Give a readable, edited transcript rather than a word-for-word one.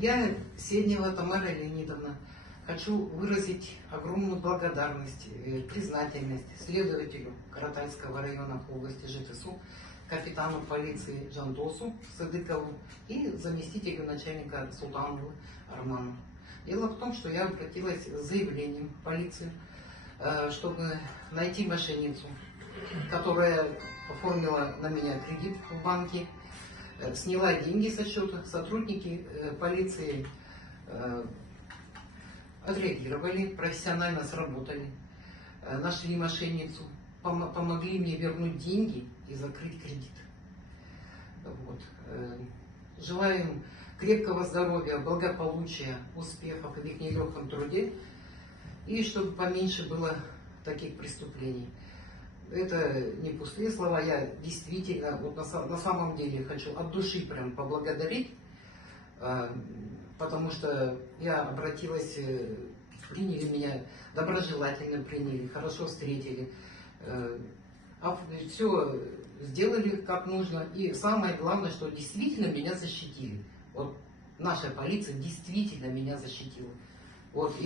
Я, Седнева Тамара Леонидовна, хочу выразить огромную благодарность, признательность следователю Каратальского района по области ЖТСУ, капитану полиции Жандосу Садыкову и заместителю начальника Султанову Роману. Дело в том, что я обратилась с заявлением в полицию, чтобы найти мошенницу, которая оформила на меня кредит в банке, сняла деньги со счета. Сотрудники полиции отреагировали, профессионально сработали, нашли мошенницу, помогли мне вернуть деньги и закрыть кредит. Вот. Желаю им крепкого здоровья, благополучия, успехов в их нелегком труде, и чтобы поменьше было таких преступлений. Это не пустые слова, я действительно, вот на самом деле хочу от души прям поблагодарить, потому что я обратилась, приняли меня, доброжелательно приняли, хорошо встретили, все сделали как нужно, и самое главное, что действительно меня защитили. Вот наша полиция действительно меня защитила. Вот.